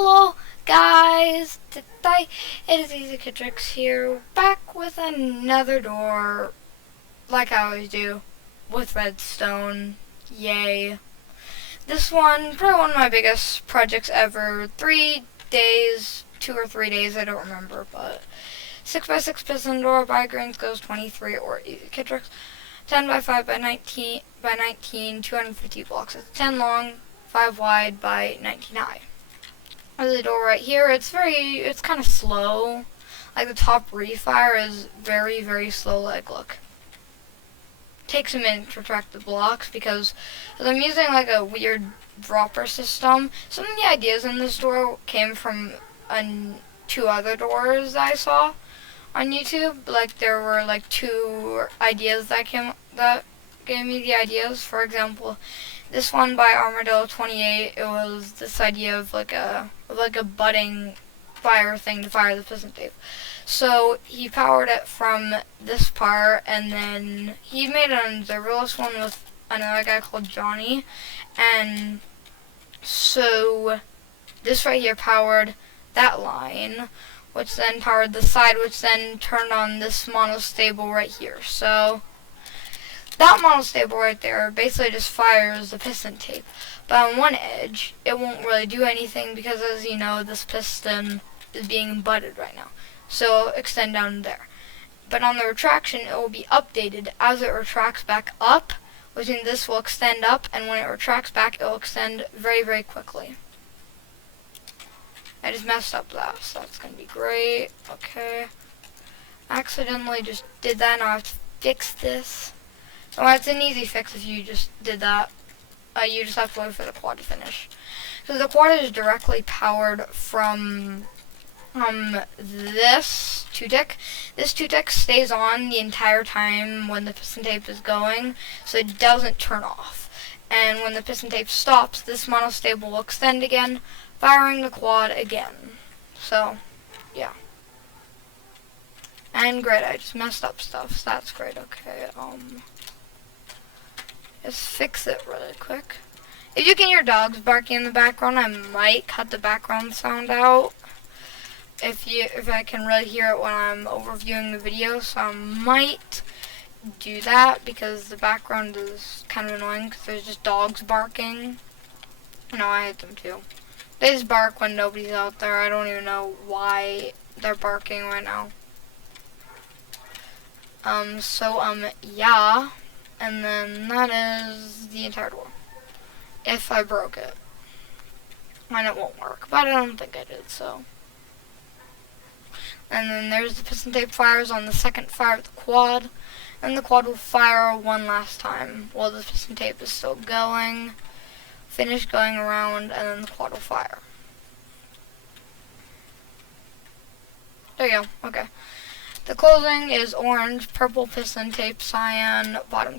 Hello guys, today it is Easy Tricks here, back with another door, like I always do, with redstone. Yay. This one, probably one of my biggest projects ever. 3 days, 2 or 3 days, I don't remember, but 6x6 piston door by Greens goes 23 or Easy Tricks. 10x5 by 19, 250 blocks. It's 10 long, 5 wide by 19 high. There's a door right here. It's kind of slow. Like the top refire is very, very slow. Like, look. Takes a minute to retract the blocks because I'm using like a weird dropper system. Some of the ideas in this door came from 2 other doors I saw on YouTube. Like there were like 2 ideas that gave me the ideas. For example, this one by Armadillo28, it was this idea of like a budding fire thing to fire the piston tape. So he powered it from this part, and then he made an observerless one with another guy called Johnny, and so this right here powered that line, which then powered the side, which then turned on this monostable right here. So that monostable right there basically just fires the piston tape. But on one edge, it won't really do anything because, as you know, this piston is being butted right now. So it'll extend down there. But on the retraction, it will be updated as it retracts back up, which means this will extend up, and when it retracts back, it will extend very, very quickly. I just messed up that, so that's going to be great. Okay. Accidentally just did that, now I have to fix this. So it's an easy fix if you just did that. You just have to wait for the quad to finish. So the quad is directly powered from this 2-tick. This 2-tick stays on the entire time when the piston tape is going, so it doesn't turn off. And when the piston tape stops, this monostable will extend again, firing the quad again. So, yeah. And great, I just messed up stuff, so that's great. Okay, just fix it really quick. If you can hear dogs barking in the background, I might cut the background sound out. If I can really hear it when I'm overviewing the video, so I might do that because the background is kind of annoying because there's just dogs barking. No, I hate them too. They just bark when nobody's out there. I don't even know why they're barking right now. Yeah. And then that is the entire door. If I broke it. And it won't work, but I don't think I did, so. And then there's the piston tape fires on the second fire of the quad. And the quad will fire one last time while the piston tape is still going. Finish going around, and then the quad will fire. There you go, okay. The closing is orange, purple piston tape, cyan, bottom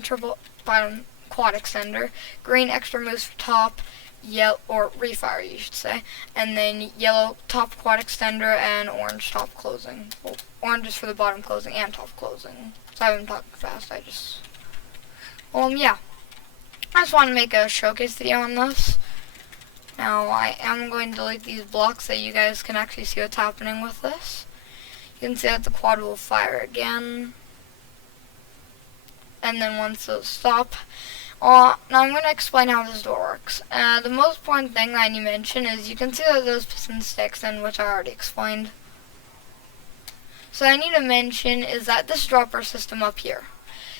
quad extender, green extra moves for top, yellow, or refire you should say, and then yellow top quad extender and orange top closing. Well, orange is for the bottom closing and top closing. So I've been talking fast, yeah. I just want to make a showcase video on this. Now I am going to delete these blocks so you guys can actually see what's happening with this. You can see that the quad will fire again. And then once those stop. Now I'm going to explain how this door works. The most important thing that I need to mention is you can see that those piston sticks in, which I already explained. So I need to mention is that this dropper system up here.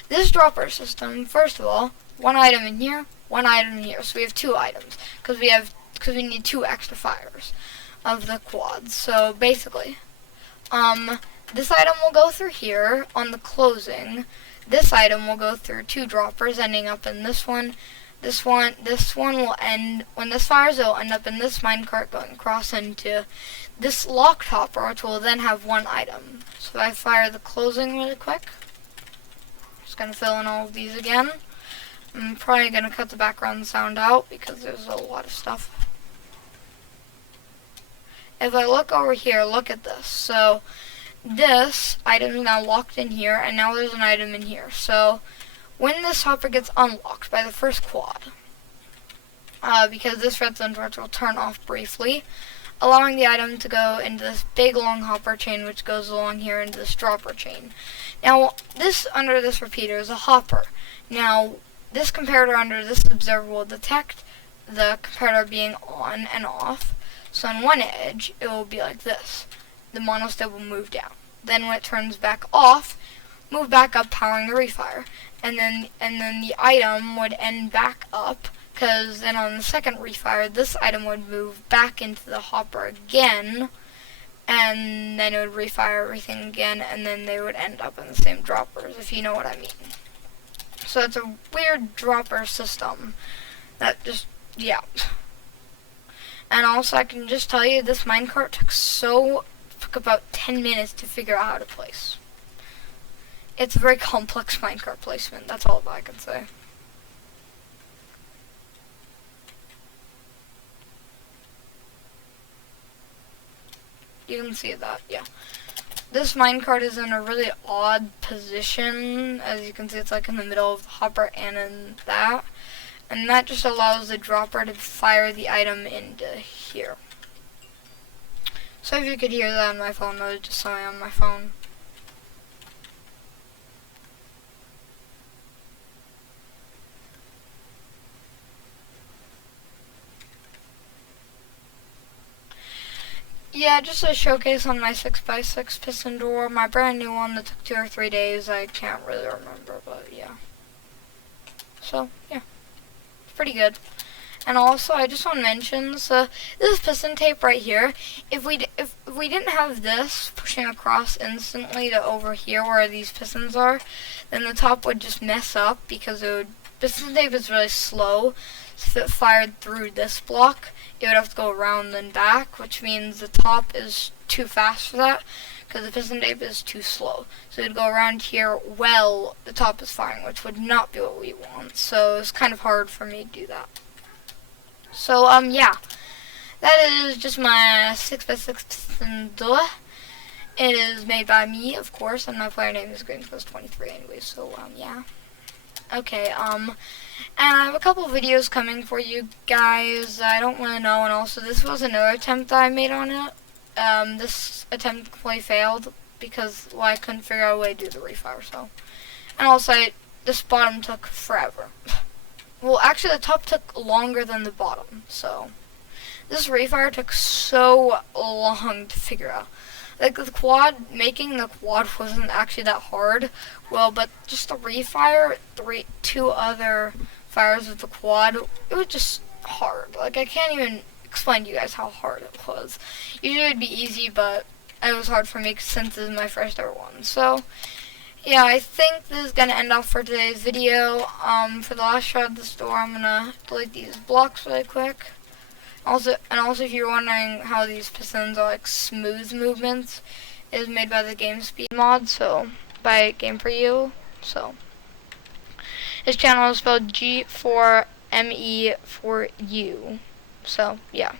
This dropper system, first of all, 1 item in here, 1 item in here. So we have 2 items because we need 2 extra fires of the quads. So basically, this item will go through here on the closing. This item will go through 2 droppers, ending up in this one. This one will end, when this fires, it will end up in this minecart going across into this lock topper, which will then have 1 item. So if I fire the closing really quick, just going to fill in all of these again. I'm probably going to cut the background sound out because there's a lot of stuff. If I look over here, look at this. So this item is now locked in here, and now there's an item in here. So when this hopper gets unlocked by the first quad, because this redstone torch will turn off briefly, allowing the item to go into this big long hopper chain, which goes along here into this dropper chain. Now, this under this repeater is a hopper. Now, this comparator under this observer will detect the comparator being on and off. So on one edge, it will be like this. The monostate will move down. Then when it turns back off, move back up, powering the refire. And then the item would end back up, because then on the second refire, this item would move back into the hopper again, and then it would refire everything again, and then they would end up in the same droppers, if you know what I mean. So it's a weird dropper system that just, yeah. And also I can just tell you, this minecart took about 10 minutes to figure out how to place. It's a very complex minecart placement, that's all I can say. You can see that, yeah. This minecart is in a really odd position. As you can see, it's like in the middle of the hopper and in that. And that just allows the dropper to fire the item into here. So if you could hear that on my phone, that was just something on my phone. Yeah, just a showcase on my 6x6 piston door. My brand new one that took 2 or 3 days. I can't really remember, but yeah. So, yeah. It's pretty good. And also, I just want to mention, so this piston tape right here, if we didn't have this pushing across instantly to over here where these pistons are, then the top would just mess up, because piston tape is really slow. So if it fired through this block, it would have to go around and back, which means the top is too fast for that, because the piston tape is too slow. So it would go around here while the top is firing, which would not be what we want. So it's kind of hard for me to do that. So, yeah. That is just my 6x6 piston door. It is made by me, of course, and my player name is GreenFuzz23 anyway, so, yeah. Okay, and I have a couple videos coming for you guys. I don't really know, and also this was another attempt that I made on it. This attempt completely failed because, well, I couldn't figure out a way to do the refire, so. And also, this bottom took forever. Well, actually, the top took longer than the bottom, so. This refire took so long to figure out. Like, making the quad wasn't actually that hard. Well, but just the refire, 2 other fires with the quad, it was just hard. Like, I can't even explain to you guys how hard it was. Usually it'd be easy, but it was hard for me since this is my first ever one. So, yeah, I think this is gonna end off for today's video. For the last shot of the store, I'm gonna delete these blocks really quick. Also, if you're wondering how these pistons are like smooth movements, it is made by the Game Speed mod, so by Game for You. So his channel is spelled G4ME4U. So yeah,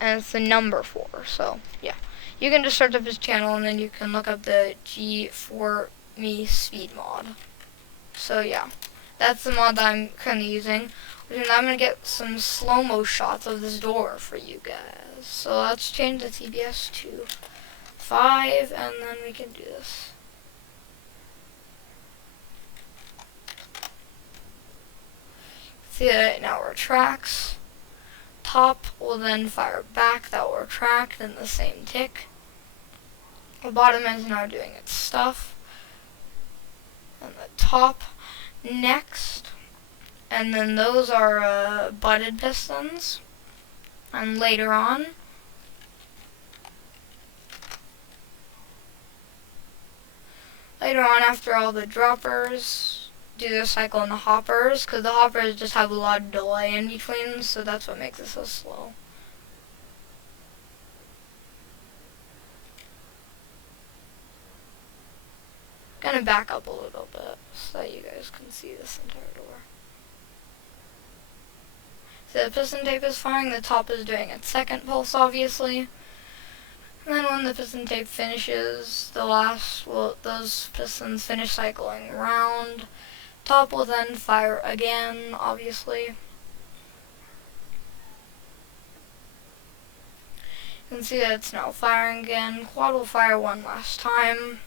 and it's the number 4. So yeah, you can just search up his channel and then you can look up the G4Me Speed mod. So yeah, that's the mod that I'm currently using. And I'm going to get some slow-mo shots of this door for you guys. So let's change the TBS to 5, and then we can do this. See that it now retracts. Top will then fire back, that will retract, then the same tick. The bottom is now doing its stuff. And the top next. And then those are butted pistons. And later on, after all the droppers do their cycle in the hoppers, because the hoppers just have a lot of delay in between, so that's what makes it so slow. Gonna back up a little bit so that you guys can see this entire door. So the piston tape is firing, the top is doing its second pulse, obviously. And then when the piston tape finishes, those pistons finish cycling around. Top will then fire again, obviously. You can see that it's now firing again. Quad will fire one last time,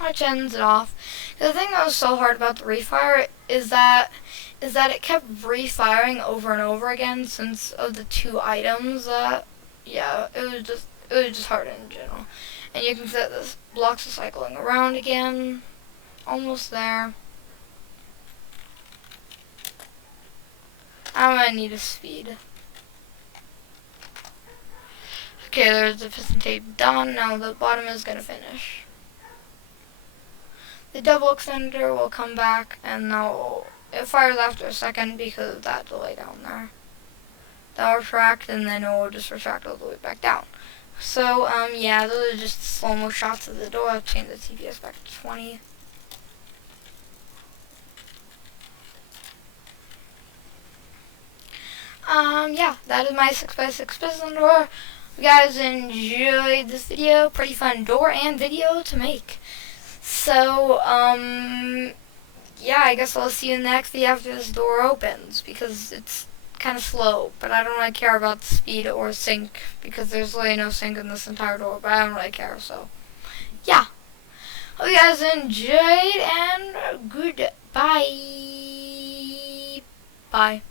which ends it off. The thing that was so hard about the refire is that it kept refiring over and over again since of the two items. Yeah, it was just hard in general. And you can see that this blocks are cycling around again. Almost there. I'm gonna need a speed. Okay, there's the piston tape done. Now the bottom is gonna finish. The double extender will come back, and now it fires after a second because of that delay down there. That'll retract, and then it will just retract all the way back down. So, yeah, those are just slow-mo shots of the door. I'll change the TPS back to 20. Yeah, that is my 6x6 piston door. If you guys enjoyed this video, pretty fun door and video to make. So, yeah, I guess I'll see you in the next video after this door opens, because it's kind of slow, but I don't really care about the speed or sync, because there's really no sync in this entire door, but I don't really care, so, yeah. Hope you guys enjoyed, and goodbye. Bye.